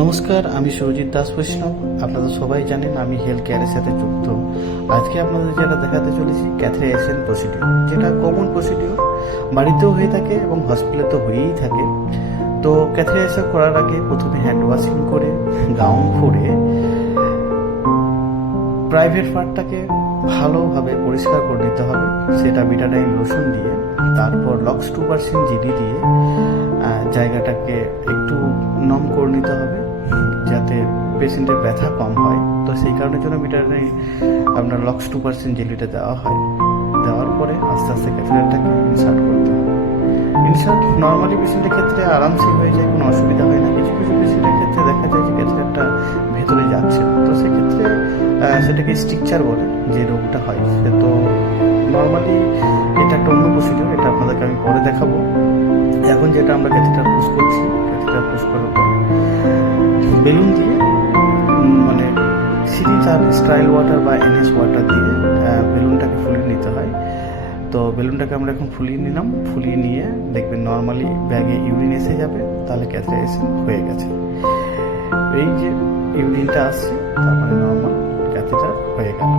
নমস্কার, আমি সুরজিৎ দাস বৈষ্ণব। আপনারা সবাই জানেন আমি হেলথ কেয়ারের সাথে যুক্ত। আজকে আপনাদের যেটা দেখাতে চলেছি ক্যাথেটারাইজেশন প্রসিডিওর, যেটা কমন প্রসিডিওর, বাড়িতেও হয়ে থাকে এবং হসপিটালে তো হয়েই থাকে। তো ক্যাথেটারাইজেশন করার আগে প্রথমে হ্যান্ড ওয়াশিং করে, গাউন পরে, প্রাইভেট পার্টটাকে ভালোভাবে পরিষ্কার করে নিতে হবে, সেটা বিটাডাইন লোশন দিয়ে। তারপর লক্স 2% জেলি দিয়ে জায়গাটাকে একটু নম করে নিতে হবে, যাতে পেশেন্টের ব্যথা কম হয়। তো সেই কারণের জন্য বিটাডাইন আপনার লক্স 2% জেলিটা দেওয়া হয়। দেওয়ার পরে আস্তে আস্তে ক্যাথেটারটাকে ইনসার্ট করতে হবে। ইনসার্ট নর্মালি পেশেন্টের ক্ষেত্রে আরামসে হয়ে যায়, কোনো অসুবিধা হয় না। কিছু কিছু পেশেন্টের ক্ষেত্রে দেখা যায় যে ক্যাথেটারটা ভেতরে যাচ্ছে না, তো সেক্ষেত্রে সেটাকে স্ট্রিকচার বলে, যে রোগটা হয়। সে তো নর্মালি এটা একটা অন্য প্রসিডিওর, এটা আপনাদেরকে আমি পরে দেখাবো। এখন যেটা আমরা ক্যাথেটার পুশ করছি, ক্যাথেটার পুশ করার পরে বেলুন দিয়ে, মানে সিরিজ আর স্টাইল ওয়াটার বা এনএস ওয়াটার দিয়ে বেলুনটাকে ফুলিয়ে নিতে হয়। তো বেলুনটাকে আমরা এখন ফুলিয়ে নিলাম। ফুলিয়ে নিয়ে দেখবেন নর্মালি ব্যাগে ইউরিন এসে যাবে, তাহলে ক্যাথেটারাইজেশন হয়ে গেছে। এই যে ইউরিনটা আসছে, তার মানে নর্মাল ক্যাথেটার হয়ে গেল।